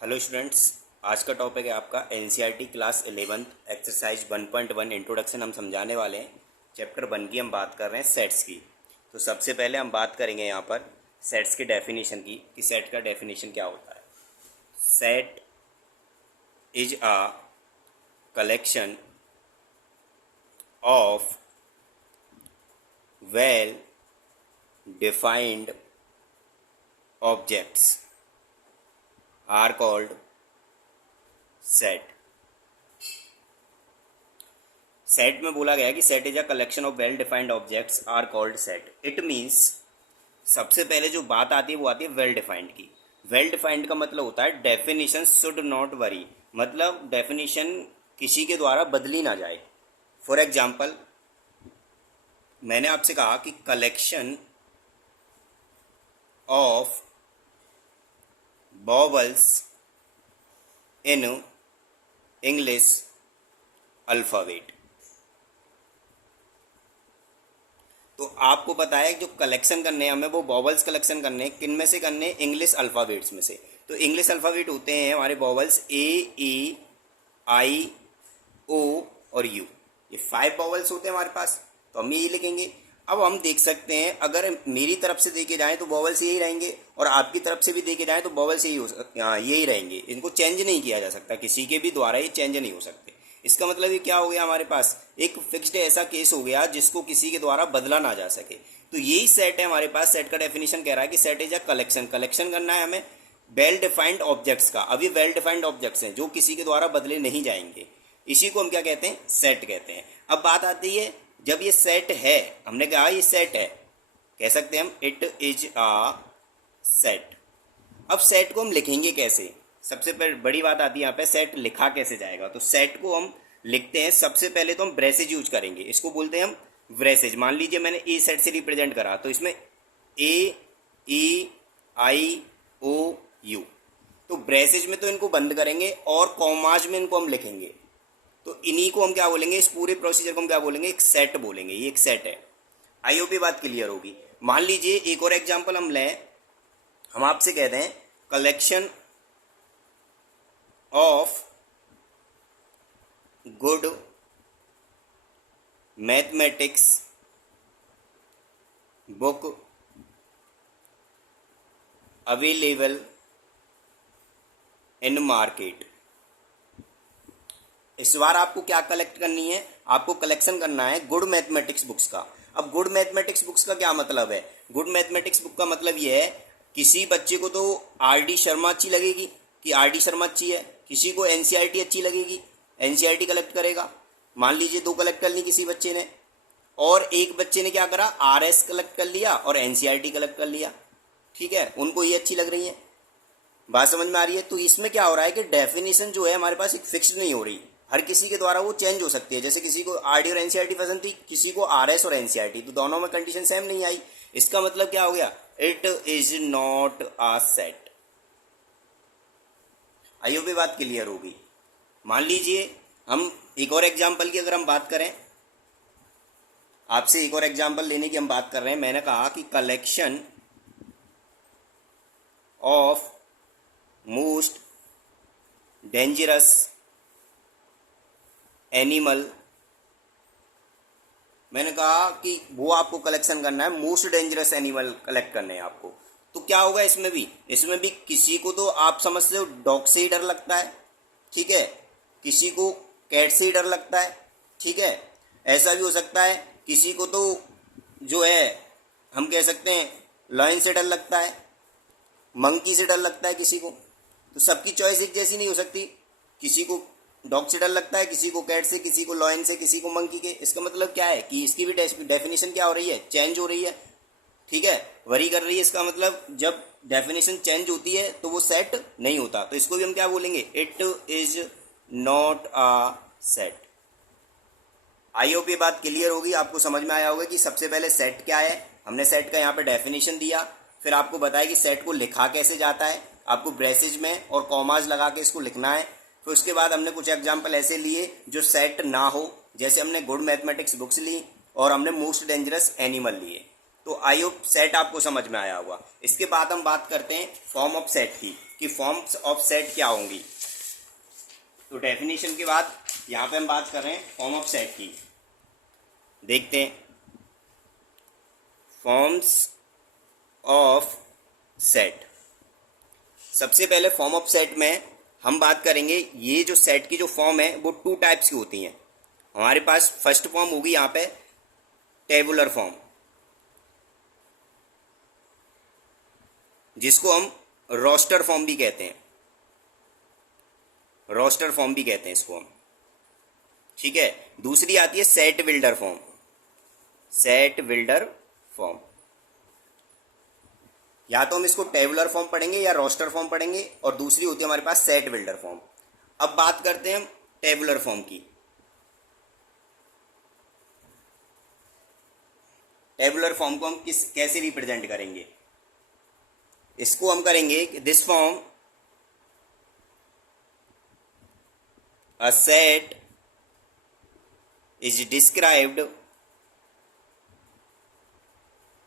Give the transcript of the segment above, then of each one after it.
Hello students. आज का topic है आपका NCERT class 11th exercise 1.1 introduction. हम समझाने वाले हैं चैप्टर 1 की। हम बात कर रहे हैं सेट्स की। तो सबसे पहले हम बात करेंगे यहाँ पर सेट्स की डेफिनेशन की कि सेट का डेफिनेशन क्या होता है। Set is a collection of well defined objects are called set. Set में बोला गया है कि set is a collection of well defined objects are called set. It means सबसे पहले जो बात आती है वो आती है वेल डिफाइंड की। वेल डिफाइंड का मतलब होता है डेफिनेशन शुड नॉट वरी, मतलब डेफिनेशन किसी के द्वारा बदली ना जाए। फॉर एग्जाम्पल, मैंने आपसे कहा कि collection of vowels in English alphabet. तो आपको पता है जो कलेक्शन करने हैं हमें वो वॉवल्स कलेक्शन करने हैं, किन में से करने हैं? इंग्लिश अल्फ़ाबेट्स में से। तो इंग्लिश अल्फ़ाबेट होते हैं हमारे वॉवल्स ए, ई, आई, ओ और यू। ये 5 वॉवल्स होते हैं हमारे पास, तो हम यही लिखेंगे। अब हम देख सकते हैं अगर मेरी तरफ से देखे जाएँ तो वॉवल्स यही रहेंगे और आपकी तरफ से भी देखे जाएँ तो वॉवल्स यही रहेंगे। इनको चेंज नहीं किया जा सकता, किसी के भी द्वारा ये चेंज नहीं हो सकते। इसका मतलब ये क्या हो गया, हमारे पास एक फिक्स्ड ऐसा केस हो गया जिसको किसी के द्वारा बदला ना जा सके। तो यही सेट है हमारे पास। सेट का डेफिनेशन कह रहा है कि set is a collection. Collection करना है हमें वेल डिफाइंड ऑब्जेक्ट्स का। अभी वेल डिफाइंड ऑब्जेक्ट्स हैं जो किसी के द्वारा बदले नहीं जाएंगे, इसी को हम क्या कहते हैं? सेट कहते हैं। अब बात आती है जब ये सेट है, हमने कहा ये सेट है, कह सकते हैं हम इट इज अ सेट। अब सेट को हम लिखेंगे कैसे? सबसे पहले बड़ी बात आती है यहाँ पे, सेट लिखा कैसे जाएगा। तो सेट को हम लिखते हैं, सबसे पहले तो हम ब्रेसेज यूज करेंगे। इसको बोलते हैं हम ब्रेसेज। मान लीजिए मैंने ए सेट से रिप्रेजेंट करा, तो इसमें ए, ई, आई, ओ, यू। तो ब्रेसेज में तो इनको बंद करेंगे और कॉमाज में इनको हम लिखेंगे। तो इन्हीं को हम क्या बोलेंगे? इस पूरे प्रोसीजर को हम क्या बोलेंगे? एक सेट बोलेंगे। ये एक सेट है। आई होप ये बात क्लियर होगी। मान लीजिए एक और एग्जाम्पल हम लें। हम आपसे कहते हैं collection of good mathematics book available in market. इस बार आपको क्या कलेक्ट करनी है? आपको कलेक्शन करना है गुड मैथमेटिक्स बुक्स का। अब गुड मैथमेटिक्स बुक्स का क्या मतलब है? गुड मैथमेटिक्स बुक का मतलब ये है, किसी बच्चे को तो आर डी शर्मा अच्छी लगेगी कि आर डी शर्मा अच्छी है, किसी को एनसीईआरटी अच्छी लगेगी, एनसीईआरटी कलेक्ट करेगा। मान लीजिए 2 कलेक्ट कर ली किसी बच्चे ने, और एक बच्चे ने क्या करा? आरएस कलेक्ट कर लिया और एनसीईआरटी कलेक्ट कर लिया। ठीक है, उनको ये अच्छी लग रही है। बात समझ में आ रही है? तो इसमें क्या हो रहा है कि डेफिनेशन जो है हमारे पास एक फिक्स्ड नहीं हो रही, हर किसी के द्वारा वो चेंज हो सकती है। जैसे किसी को आरडी और एनसीईआरटी पसंद थी, किसी को आरएस और एनसीईआरटी, तो दोनों में कंडीशन सेम नहीं आई। इसका मतलब क्या हो गया? It is not a set. आइयो भी बात क्लियर होगी। मान लीजिए हम एक और एग्जाम्पल की अगर हम बात करें, आपसे एक और एग्जाम्पल लेने की हम बात कर रहे हैं। मैंने कहा कि collection of most dangerous animal. मैंने कहा कि वो आपको कलेक्शन करना है, मोस्ट डेंजरस एनिमल कलेक्ट करने हैं आपको। तो क्या होगा इसमें भी किसी को तो आप समझते हो डॉग से ही डर लगता है, ठीक है, किसी को कैट से ही डर लगता है, ठीक है। ऐसा भी हो सकता है किसी को तो जो है हम कह सकते हैं लायन से डर लगता है, मंकी से डर लगता है किसी को। तो सबकी चॉइस एक जैसी नहीं हो सकती। किसी को डॉग से डर लगता है, किसी को कैट से, किसी को लॉयन से, किसी को मंकी के। इसका मतलब क्या है कि इसकी भी डेफिनेशन क्या हो रही है? चेंज हो रही है, ठीक है, वरी कर रही है। इसका मतलब जब डेफिनेशन चेंज होती है तो वो सेट नहीं होता। तो इसको भी हम क्या बोलेंगे? It is not a set. I hope ये बात क्लियर होगी, आपको समझ में आया होगा कि सबसे पहले सेट क्या है। हमने सेट का यहाँ पे डेफिनेशन दिया, फिर आपको बताया कि सेट को लिखा कैसे जाता है। आपको ब्रेसेज में और कॉमाज लगा के इसको लिखना है। फिर उसके बाद हमने कुछ एग्जाम्पल ऐसे लिए जो सेट ना हो, जैसे हमने गुड मैथमेटिक्स बुक्स ली और हमने मोस्ट डेंजरस एनिमल लिए। तो आई होप सेट आपको समझ में आया होगा। इसके बाद हम बात करते हैं फॉर्म ऑफ सेट की, कि फॉर्म्स ऑफ सेट क्या होंगी। तो डेफिनेशन के बाद यहाँ पे हम बात कर रहे हैं फॉर्म ऑफ सेट की। देखते हैं फॉर्म्स ऑफ सेट। सबसे पहले फॉर्म ऑफ सेट में हम बात करेंगे, ये जो सेट की जो फॉर्म है वो 2 टाइप्स की होती हैं। हमारे पास फर्स्ट फॉर्म होगी यहाँ पे टेबुलर फॉर्म, जिसको हम रोस्टर फॉर्म भी कहते हैं, रोस्टर फॉर्म भी कहते हैं इसको हम, ठीक है। दूसरी आती है set builder form, set builder form. या तो हम इसको टेबुलर फॉर्म पढ़ेंगे या रोस्टर फॉर्म पढ़ेंगे, और दूसरी होती है हमारे पास सेट बिल्डर फॉर्म। अब बात करते हैं हम टेबुलर फॉर्म की। टेबुलर फॉर्म को हम कैसे रिप्रेजेंट करेंगे, इसको हम करेंगे this form a set is described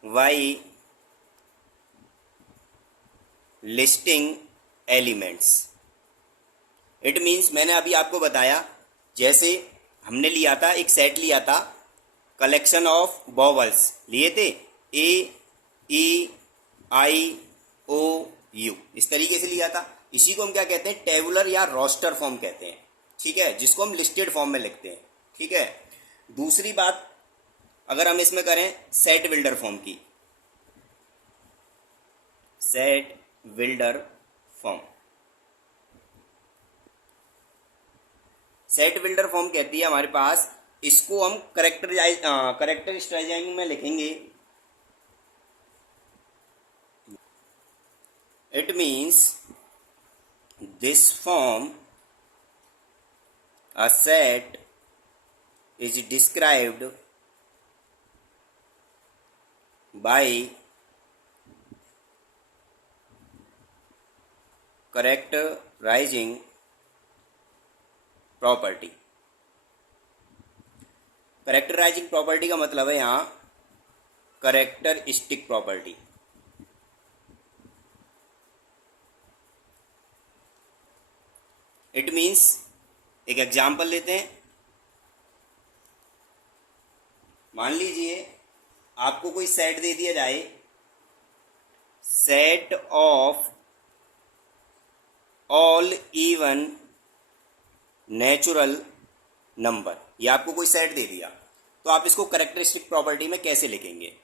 bye listing elements. It means मैंने अभी आपको बताया, जैसे हमने लिया था एक सेट लिया था, कलेक्शन ऑफ वॉवल्स लिए थे, ए ई आई ओ यू, इस तरीके से लिया था। इसी को हम क्या कहते हैं, टेबुलर या रोस्टर फॉर्म कहते हैं, ठीक है, जिसको हम लिस्टेड फॉर्म में लिखते हैं, ठीक है। दूसरी बात अगर हम इसमें करें सेट बिल्डर फॉर्म की, set builder form, set builder form कहती है हमारे पास, इसको हम करेक्टरिस्टाइजिंग में लिखेंगे। It means this form a set is described by characterising property. Characterising property का मतलब है यहाँ करेक्टरिस्टिक प्रॉपर्टी। इट मीन्स एक एग्जाम्पल लेते हैं। मान लीजिए आपको कोई सेट दे दिया जाए, set of all even natural number, ये आपको कोई सेट दे दिया, तो आप इसको करेक्टरिस्टिक प्रॉपर्टी में कैसे लिखेंगे।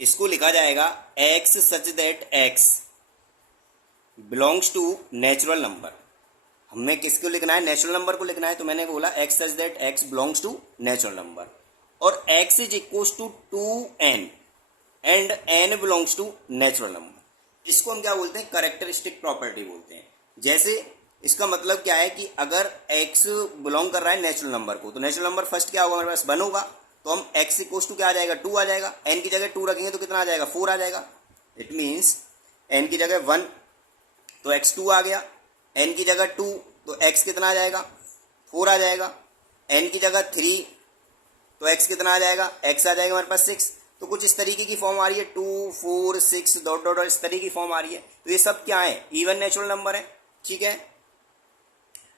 इसको लिखा जाएगा x such that x belongs to natural number. हमें किसको लिखना है, नेचुरल नंबर को लिखना है, तो मैंने बोला x such that x belongs to natural number, और x is equals to 2n and n belongs to natural number. इसको हम क्या बोलते हैं, करेक्टरिस्टिक प्रॉपर्टी बोलते हैं। जैसे इसका मतलब क्या है कि अगर x बिलोंग कर रहा है नेचुरल नंबर को, तो नेचुरल नंबर फर्स्ट क्या होगा हमारे पास, 1 होगा, तो हम x इक्वल्स टू क्या आ जाएगा, 2 आ जाएगा। n की जगह 2 रखेंगे तो कितना आ जाएगा, 4 आ जाएगा। इट मीन्स n की जगह 1 तो x 2 आ गया, n की जगह 2 तो x कितना आ जाएगा, 4 आ जाएगा। n की जगह 3 तो x कितना आ जाएगा, x आ जाएगा हमारे पास 6। तो कुछ इस तरीके की फॉर्म आ रही है, 2 4 6 डॉट डॉट, इस तरीके की फॉर्म आ रही है। तो ये सब क्या है, इवन नेचुरल नंबर है, ठीक है।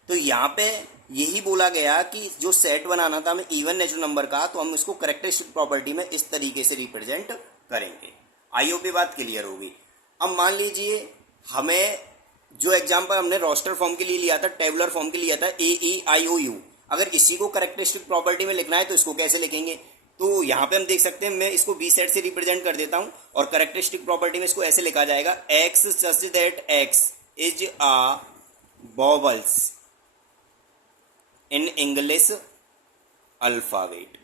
तो यहाँ पे यही बोला गया कि जो सेट बनाना था हमें इवन नेचुरल नंबर का, तो हम इसको करेक्टरिस्टिक प्रॉपर्टी में इस तरीके से रिप्रेजेंट करेंगे। आई होप ये बात क्लियर होगी। अब मान लीजिए हमें जो एग्जांपल हमने रोस्टर फॉर्म के लिए लिया था, टेबुलर फॉर्म के लिए लिया था, AEIOU, अगर इसी को करेक्टरिस्टिक प्रॉपर्टी में लिखना है तो इसको कैसे लिखेंगे। तो यहाँ पे हम देख सकते हैं, मैं इसको बी सेट से रिप्रेजेंट कर देता हूँ, और करेक्टरिस्टिक प्रॉपर्टी में इसको ऐसे लिखा जाएगा, x such that x is a vowels in English alphabet.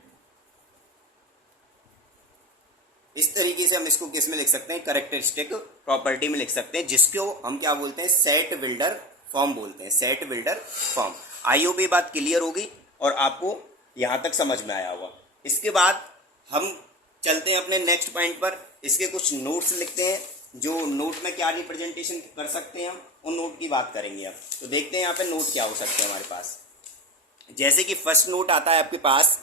इस तरीके से हम इसको किस में लिख सकते हैं, करेक्टरिस्टिक प्रॉपर्टी में लिख सकते हैं, जिसको हम क्या बोलते हैं, सेट बिल्डर फॉर्म बोलते हैं, set builder form. I hope ये बात क्लियर होगी और आपको यहां तक समझ में आया होगा। इसके बाद हम चलते हैं अपने नेक्स्ट पॉइंट पर। इसके कुछ नोट्स लिखते हैं, जो नोट में क्या रिप्रेजेंटेशन कर सकते हैं हम उन नोट की बात करेंगे। अब तो देखते हैं यहाँ पे नोट क्या हो सकते हैं हमारे पास। जैसे कि फर्स्ट नोट आता है आपके पास,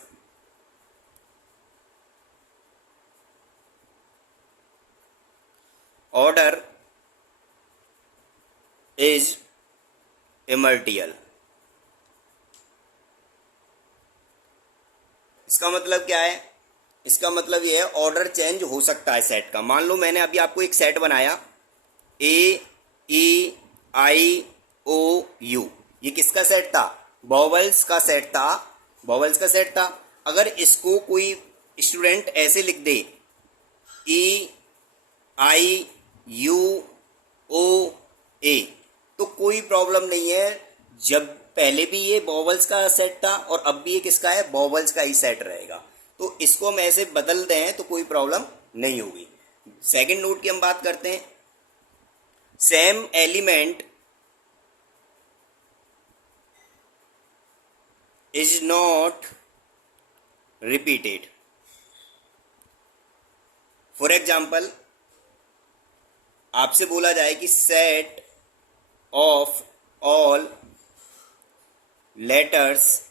ऑर्डर इज इमर्टियल। इसका मतलब क्या है? इसका मतलब ये है ऑर्डर चेंज हो सकता है सेट का। मान लो मैंने अभी आपको एक सेट बनाया AEIOU, ये किसका सेट था? वॉवल्स का सेट था। वॉवल्स का सेट था। अगर इसको कोई स्टूडेंट ऐसे लिख दे EIUOA, तो कोई प्रॉब्लम नहीं है। जब पहले भी ये वॉवल्स का सेट था और अब भी ये किसका है? वॉवल्स का ही सेट रहेगा। तो इसको हम ऐसे बदलते हैं तो कोई प्रॉब्लम नहीं होगी। सेकंड नोट की हम बात करते हैं। Same element is not repeated. For example, आपसे बोला जाए कि set of all letters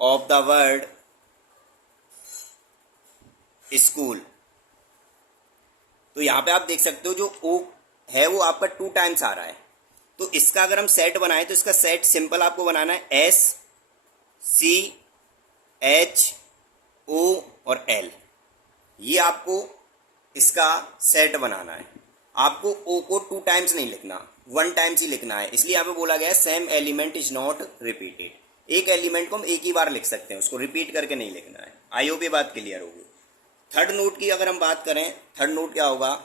of the word school, तो यहां पे आप देख सकते हो जो ओ है वो आपका 2 टाइम्स आ रहा है। तो इसका अगर हम सेट बनाए तो इसका सेट सिंपल आपको बनाना है SCHO और L, ये आपको इसका सेट बनाना है। आपको O को 2 टाइम्स नहीं लिखना, 1 टाइम्स ही लिखना है। इसलिए यहाँ पे बोला गया है same element is not repeated. एक एलिमेंट को हम एक ही बार लिख सकते हैं, उसको रिपीट करके नहीं लिखना है। आई होप ये बात क्लियर होगी। थर्ड नोट की अगर हम बात करें, थर्ड नोट क्या होगा?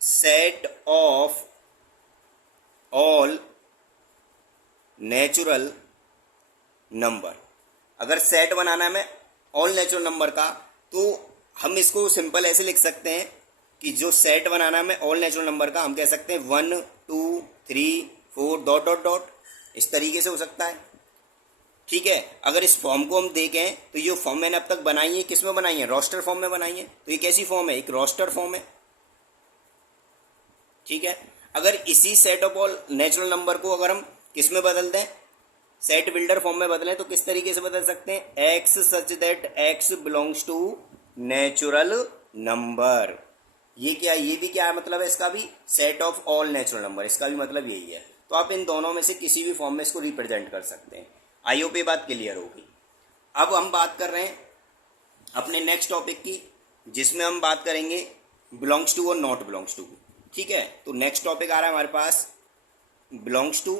Set of all natural number. अगर सेट बनाना है हमें ऑल नेचुरल नंबर का, तो हम इसको सिंपल ऐसे लिख सकते हैं कि जो सेट बनाना है हमें ऑल नेचुरल नंबर का, हम कह सकते हैं 1 2 3 4 डॉट डॉट डॉट, इस तरीके से हो सकता है। ठीक है। अगर इस फॉर्म को हम देखें तो ये फॉर्म मैंने अब तक बनाई है, किस में बनाई है? रोस्टर फॉर्म में बनाई है। तो ये कैसी फॉर्म है? एक रोस्टर फॉर्म है। ठीक है। अगर इसी set of all natural number को अगर हम किस में बदल दें? सेट बिल्डर फॉर्म में बदलें तो किस तरीके से बदल सकते हैं? X such that x belongs to natural number. ये क्या, ये भी क्या है मतलब है इसका भी? Set of all natural number, इसका भी मतलब यही है। तो आप इन दोनों में से किसी भी फॉर्म में इसको रिप्रेजेंट कर सकते हैं। आई होप ये बात क्लियर होगी। अब हम बात कर रहे हैं अपने नेक्स्ट टॉपिक की, जिसमें हम बात करेंगे बिलोंग्स टू और नॉट बिलोंग्स टू। ठीक है। तो नेक्स्ट टॉपिक आ रहा है हमारे पास बिलोंग्स टू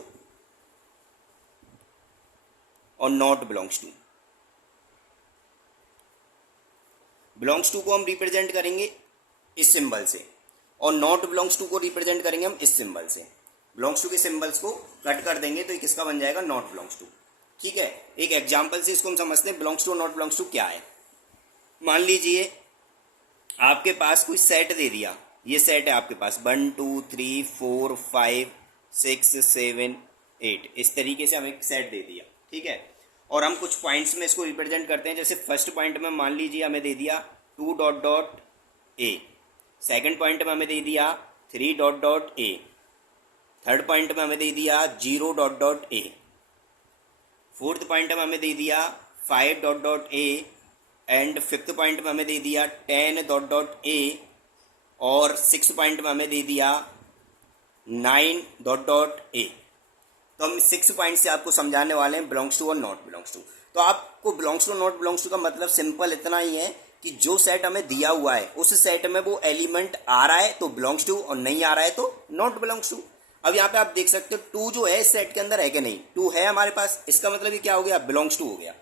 और not belongs to. Belongs to को हम रिप्रेजेंट करेंगे इस सिंबल से और नॉट बिलोंग्स टू को रिप्रेजेंट करेंगे हम इस सिंबल से। बिलोंग्स टू के सिंबल्स को कट कर देंगे तो ये किसका बन जाएगा? Not belongs to. ठीक है। एक एग्जांपल से इसको हम समझते हैं बिलोंग्स टू और नॉट बिलोंग्स टू क्या है। मान लीजिए आपके पास कोई सेट दे दिया, ये सेट है आपके पास 1 2 3 4 5 6 7 8, इस तरीके से हमें एक सेट दे दिया। ठीक है। और हम कुछ पॉइंट्स में इसको रिप्रेजेंट करते हैं। जैसे फर्स्ट पॉइंट में मान लीजिए हमें दे दिया 2 dot dot A, second point में हमें दे दिया 3 dot dot A, third point में हमें दे दिया 0 dot dot A, fourth point में हमें दे दिया 5 dot dot A and fifth point में हमें दे दिया 10 डॉट डॉट ए और सिक्स पॉइंट में हमें दे दिया 9 डॉट डॉट ए। तो हम 6 पॉइंट से आपको समझाने वाले हैं बिलोंग्स टू और नॉट बिलोंग्स टू। तो आपको बिलोंग्स टू और नॉट बिलोंग्स टू का मतलब सिंपल इतना ही है कि जो सेट हमें दिया हुआ है उस सेट में वो एलिमेंट आ रहा है तो बिलोंग्स टू और नहीं आ रहा है तो नॉट बिलोंग्स टू। अब यहाँ पे आप देख सकते हो 2 जो है इस सेट के अंदर है कि नहीं? 2 है हमारे पास, इसका मतलब ये क्या हो गया? बिलोंग्स टू हो गया।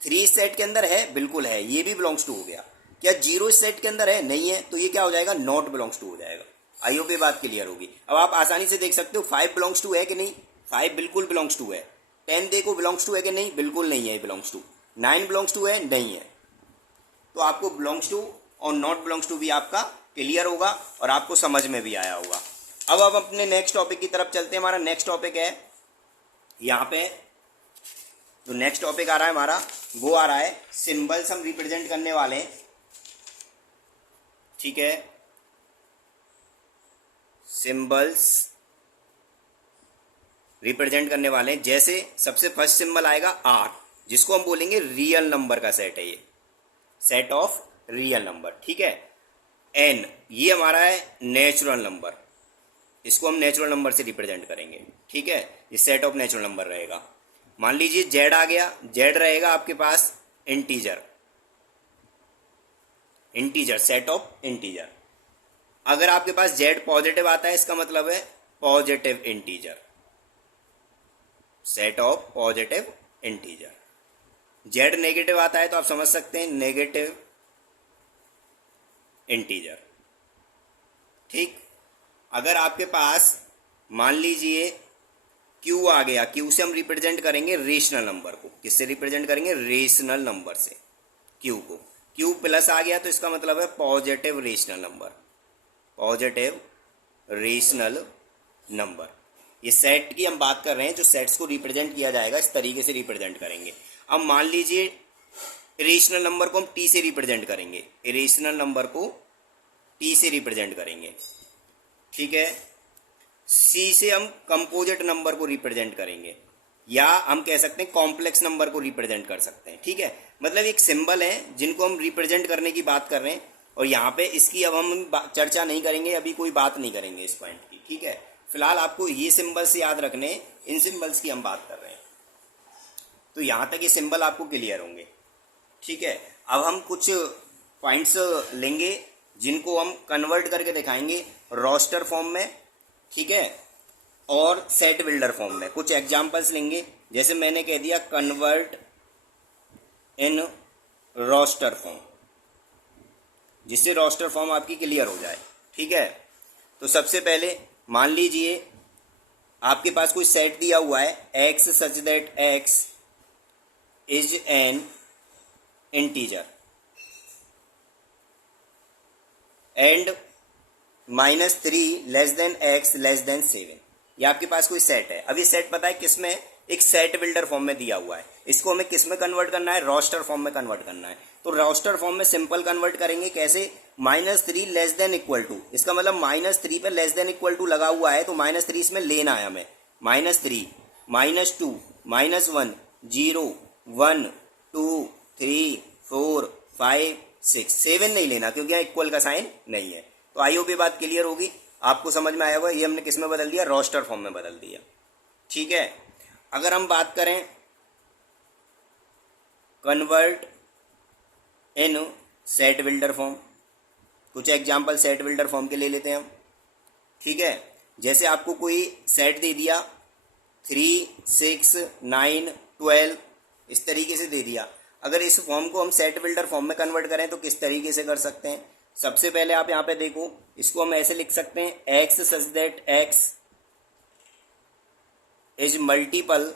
3 इस सेट के अंदर है, बिल्कुल है, ये भी बिलोंग्स टू हो गया। क्या 0 इस सेट के अंदर है? नहीं है, तो ये क्या हो जाएगा? नॉट बिलोंग्स टू हो जाएगा। आई होप ये बात क्लियर होगी। अब आप आसानी से देख सकते हो 5 बिलोंग्स टू है कि नहीं? 5 बिल्कुल बिलोंग्स टू है। 10 देखो बिलोंग्स टू है कि नहीं? बिल्कुल नहीं है बिलोंग्स टू। 9 बिलोंग्स टू है? नहीं है। तो आपको बिलोंग्स टू और नॉट बिलोंग्स टू भी आपका क्लियर होगा और आपको समझ में भी आया होगा। अब अपने नेक्स्ट टॉपिक की तरफ चलते हैं। हमारा नेक्स्ट टॉपिक है यहाँ पे जो नेक्स्ट टॉपिक आ रहा है हमारा, वो आ रहा है सिंबल्स हम रिप्रेजेंट करने वाले हैं। ठीक है। सिंबल्स रिप्रेजेंट करने वाले हैं। जैसे सबसे फर्स्ट सिंबल आएगा आर, जिसको हम बोलेंगे रियल नंबर का सेट है, ये सेट ऑफ रियल नंबर। ठीक है। एन ये हमारा है नेचुरल नंबर, इसको हम नेचुरल नंबर से रिप्रेजेंट करेंगे, ठीक है। ये सेट ऑफ नेचुरल नंबर रहेगा। मान लीजिए जेड आ गया, जेड रहेगा आपके पास integer, integer set of integer. अगर आपके पास जेड पॉजिटिव आता है इसका मतलब है positive integer, set of positive integer. Z negative आता है तो आप समझ सकते हैं नेगेटिव इंटीजर, ठीक। अगर आपके पास मान लीजिए क्यू आ गया, क्यू से हम रिप्रेजेंट करेंगे रेशनल नंबर को, किससे रिप्रेजेंट करेंगे? रेशनल नंबर से क्यू को। क्यू प्लस आ गया तो इसका मतलब है positive rational number, positive rational number. ये सेट की हम बात कर रहे हैं, जो सेट्स को रिप्रेजेंट किया जाएगा इस तरीके से रिप्रेजेंट करेंगे। अब मान लीजिए इरेशनल नंबर को हम टी से रिप्रेजेंट करेंगे, इरेशनल नंबर को टी से रिप्रेजेंट करेंगे, ठीक है। सी से हम कंपोजिट नंबर को रिप्रेजेंट करेंगे, या हम कह सकते हैं कॉम्प्लेक्स नंबर को रिप्रेजेंट कर सकते हैं, ठीक है। मतलब एक सिंबल है जिनको हम रिप्रेजेंट करने की बात कर रहे हैं, और यहाँ पे इसकी अब हम चर्चा नहीं करेंगे, अभी कोई बात नहीं करेंगे इस पॉइंट की, ठीक है। फिलहाल आपको ये सिंबल्स याद रखने, इन सिंबल्स की हम बात कर रहे हैं। तो यहाँ तक ये सिंबल आपको क्लियर होंगे, ठीक है। अब हम कुछ पॉइंट्स लेंगे जिनको हम कन्वर्ट करके दिखाएंगे रोस्टर फॉर्म में, ठीक है, और सेट बिल्डर फॉर्म में। कुछ एग्जांपल्स लेंगे, जैसे मैंने कह दिया कन्वर्ट इन रोस्टर फॉर्म, जिससे रोस्टर फॉर्म आपकी क्लियर हो जाए, ठीक है। तो सबसे पहले मान लीजिए आपके पास कोई सेट दिया हुआ है x such that x is an integer and -3 less than x less then 7। ये आपके पास कोई सेट है। अब ये सेट पता है किस में? एक सेट बिल्डर फॉर्म में दिया हुआ है। इसको हमें किस में कन्वर्ट करना है? रोस्टर फॉर्म में कन्वर्ट करना है। तो रोस्टर फॉर्म में सिंपल कन्वर्ट करेंगे कैसे? -3 लेस देन इक्वल टू, इसका मतलब -3 पे लेस देन इक्वल टू लगा हुआ है, तो -3 इसमें लेना है हमें। -3 -2 -1 0 1 2 3 4 5 6 7 नहीं लेना, क्योंकि यहाँ इक्वल का साइन नहीं है। तो आई होप ये बात क्लियर होगी, आपको समझ में आया होगा। ये हमने किस में बदल दिया? रोस्टर फॉर्म में बदल दिया, ठीक है। अगर हम बात करें convert in set builder form, कुछ एग्जांपल सेट बिल्डर फॉर्म के ले लेते हैं हम, ठीक है। जैसे आपको कोई सेट दे दिया 3 6 9 12, इस तरीके से दे दिया। अगर इस फॉर्म को हम सेट बिल्डर फॉर्म में कन्वर्ट करें तो किस तरीके से कर सकते हैं? सबसे पहले आप यहाँ पे देखो, इसको हम ऐसे लिख सकते हैं x such that x is multiple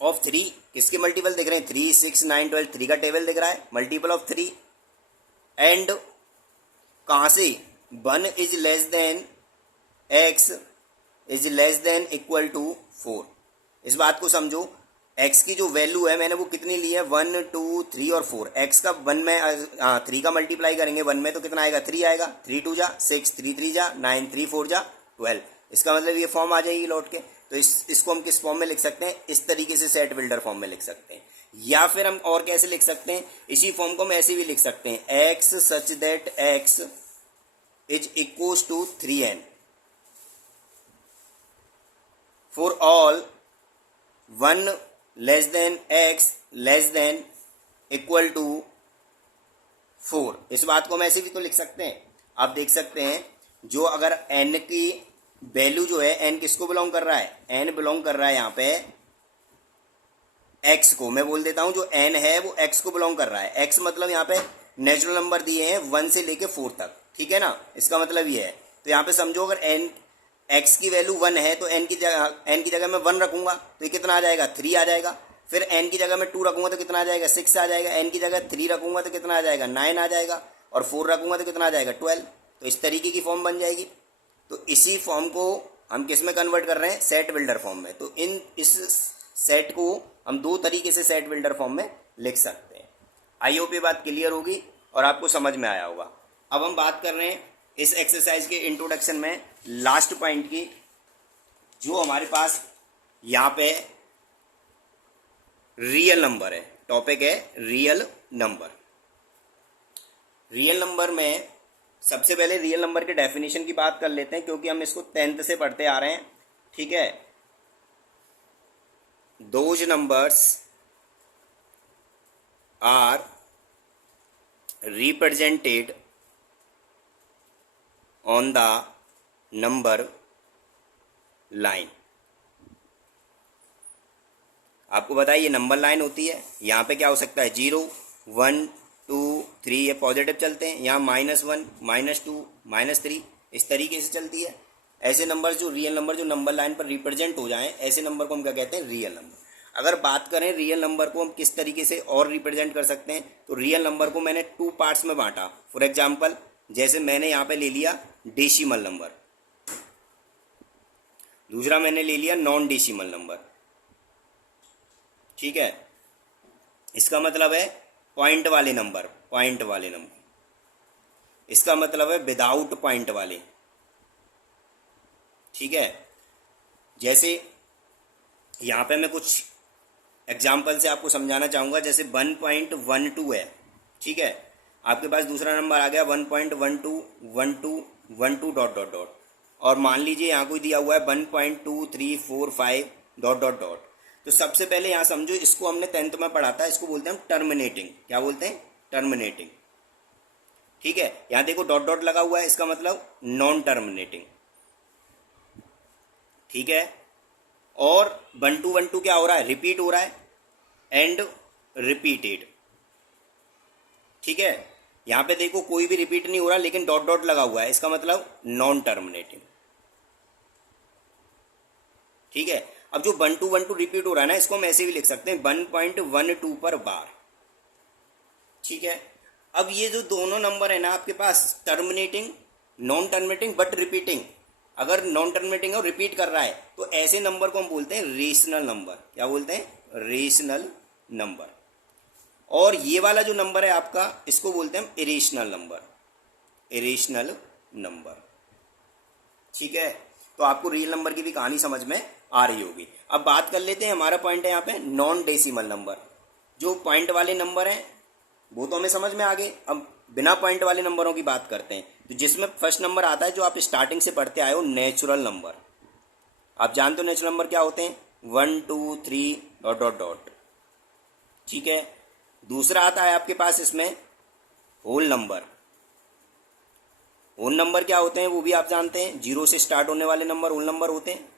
of 3। किसके मल्टीपल दिख रहे हैं? 3 6 9 12, 3 का टेबल दिख रहा है, मल्टीपल ऑफ 3। एंड कहाँ से? 1 is less than x is less than equal to 4। इस बात को समझो, x की जो वैल्यू है मैंने वो कितनी ली है? 1 2 3 और 4। x का 1 में 3 का मल्टीप्लाई करेंगे 1 में तो कितना आएगा? 3 आएगा। 3 2 जा 6, 3 3 जा 9, 3 4 जा 12। इसका मतलब ये फॉर्म आ जाएगी लौट के। तो इसको हम किस फॉर्म में लिख सकते हैं? इस तरीके से सेट बिल्डर फॉर्म में लिख सकते हैं। या फिर हम और कैसे लिख सकते हैं? इसी फॉर्म को हम ऐसे भी लिख सकते हैं x such that x is equals to 3n for all 1 less than x less than equal to 4। इस बात को हम ऐसे भी तो लिख सकते हैं। आप देख सकते हैं, जो अगर n की वैल्यू जो है, n किसको बिलोंग कर रहा है? n बिलोंग कर रहा है यहाँ पे x को। मैं बोल देता हूँ जो n है वो x को बिलोंग कर रहा है। x मतलब यहाँ पे नेचुरल नंबर दिए हैं 1 से लेके 4 तक, ठीक है ना। इसका मतलब ये है। तो यहाँ पे समझो अगर n x की वैल्यू 1 है तो n की जगह मैं 1 रखूंगा तो ये कितना आ जाएगा? 3 आ जाएगा। फिर n की जगह मैं 2 रखूंगा तो कितना आ जाएगा? 6 आ जाएगा। n की जगह 3 रखूंगा तो कितना आ जाएगा? 9 आ जाएगा। और 4 रखूंगा तो कितना आ जाएगा? 12। तो इस तरीके की फॉर्म बन जाएगी। तो इसी फॉर्म को हम किस में कन्वर्ट कर रहे हैं? सेट बिल्डर फॉर्म में। तो इस सेट को हम 2 तरीके से सेट बिल्डर फॉर्म में लिख सकते हैं। आई होप ये बात क्लियर होगी और आपको समझ में आया होगा। अब हम बात कर रहे हैं इस एक्सरसाइज के इंट्रोडक्शन में लास्ट पॉइंट की, जो हमारे पास यहाँ पे रियल नंबर है। टॉपिक है रियल नंबर। रियल नंबर में सबसे पहले रियल नंबर के डेफिनेशन की बात कर लेते हैं, क्योंकि हम इसको 10th से पढ़ते आ रहे हैं। ठीक है, those numbers are represented on the number line. आपको बताइए ये नंबर लाइन होती है, यहाँ पे क्या हो सकता है 0 1 2 3, ये पॉजिटिव चलते हैं, यहाँ -1 -2 -3 इस तरीके से चलती है। ऐसे नंबर जो रियल नंबर जो नंबर लाइन पर रिप्रेजेंट हो जाएं, ऐसे नंबर को हम क्या कहते हैं, रियल नंबर। अगर बात करें रियल नंबर को हम किस तरीके से और रिप्रेजेंट कर सकते हैं, तो रियल नंबर को मैंने 2 पार्ट्स में बांटा। फॉर एग्जाम्पल, जैसे मैंने यहाँ पे ले लिया डेसिमल नंबर, दूसरा मैंने ले लिया नॉन डेसिमल नंबर। ठीक है, इसका मतलब है पॉइंट वाले नंबर, पॉइंट वाले नंबर, इसका मतलब है विदाउट पॉइंट वाले। ठीक है, जैसे यहाँ पे मैं कुछ एग्जाम्पल से आपको समझाना चाहूँगा। जैसे 1.12 है, ठीक है, आपके पास दूसरा नंबर आ गया 1.12 डॉट डॉट डॉट, और मान लीजिए यहाँ कोई दिया हुआ है 1.2345 डॉट डॉट डॉट। तो सबसे पहले यहाँ समझो, इसको हमने 10th में पढ़ा था, इसको बोलते हैं हम टर्मिनेटिंग। क्या बोलते हैं, टर्मिनेटिंग। ठीक है, यहाँ देखो डॉट डॉट लगा हुआ है, इसका मतलब नॉन टर्मिनेटिंग। ठीक है, और 1 2 क्या हो रहा है, रिपीट हो रहा है, एंड रिपीटेड। ठीक है, यहाँ पे देखो कोई भी रिपीट नहीं हो रहा, लेकिन डॉट डॉट लगा हुआ है, इसका मतलब नॉन टर्मिनेटिंग। ठीक है, अब जो 1 2 रिपीट हो रहा है ना, इसको हम ऐसे भी लिख सकते हैं 1.12 पर बार। ठीक है, अब ये जो दोनों नंबर है ना आपके पास, terminating, non terminating but repeating, अगर नॉन टर्मिनेटिंग और रिपीट कर रहा है, तो ऐसे नंबर को हम बोलते हैं रेशनल नंबर। क्या बोलते हैं, रेशनल नंबर। और ये वाला जो नंबर है आपका, इसको बोलते हैं हम इरेशनल नंबर, इरेशनल नंबर। ठीक है, तो आपको रियल नंबर की भी कहानी समझ में आ रही होगी। अब बात कर लेते हैं, हमारा पॉइंट है यहाँ पे नॉन डेसिमल नंबर। जो पॉइंट वाले नंबर हैं वो तो हमें समझ में आ गए, अब बिना पॉइंट वाले नंबरों की बात करते हैं। तो जिसमें फर्स्ट नंबर आता है, जो आप स्टार्टिंग से पढ़ते आए हो, नेचुरल नंबर। आप जानते हो नेचुरल नंबर क्या होते हैं, 1 2 3 डॉट डॉट डॉट। ठीक है, दूसरा आता है आपके पास इसमें होल नंबर। होल नंबर क्या होते हैं वो भी आप जानते हैं, 0 से स्टार्ट होने वाले नंबर होल नंबर होते हैं।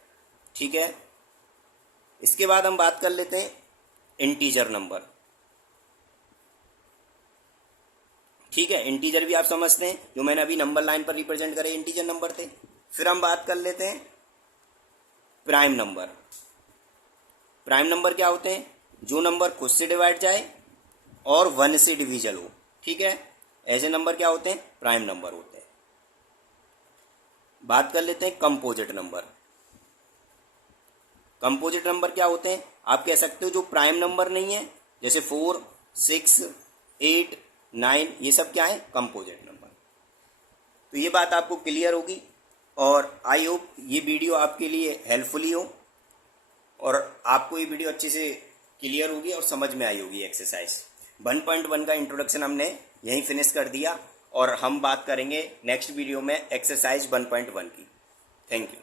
ठीक है, इसके बाद हम बात कर लेते हैं इंटीजर नंबर। ठीक है, इंटीजर भी आप समझते हैं, जो मैंने अभी नंबर लाइन पर रिप्रेजेंट करे इंटीजर नंबर थे। फिर हम बात कर लेते हैं प्राइम नंबर। प्राइम नंबर क्या होते हैं, जो नंबर खुद से डिवाइड जाए और 1 से डिविजल हो। ठीक है, ऐसे नंबर क्या होते हैं, प्राइम नंबर होते हैं। बात कर लेते हैं कंपोजिट नंबर। कंपोजिट नंबर क्या होते हैं, आप कह सकते हो जो प्राइम नंबर नहीं है, जैसे 4 6 8 9, ये सब क्या है, कंपोजिट नंबर। तो ये बात आपको क्लियर होगी, और आई होप ये वीडियो आपके लिए हेल्पफुली हो, और आपको ये वीडियो अच्छे से क्लियर होगी और समझ में आई होगी। एक्सरसाइज 1.1 का इंट्रोडक्शन हमने यहीं फिनिश कर दिया, और हम बात करेंगे नेक्स्ट वीडियो में एक्सरसाइज 1.1 की। Thank you.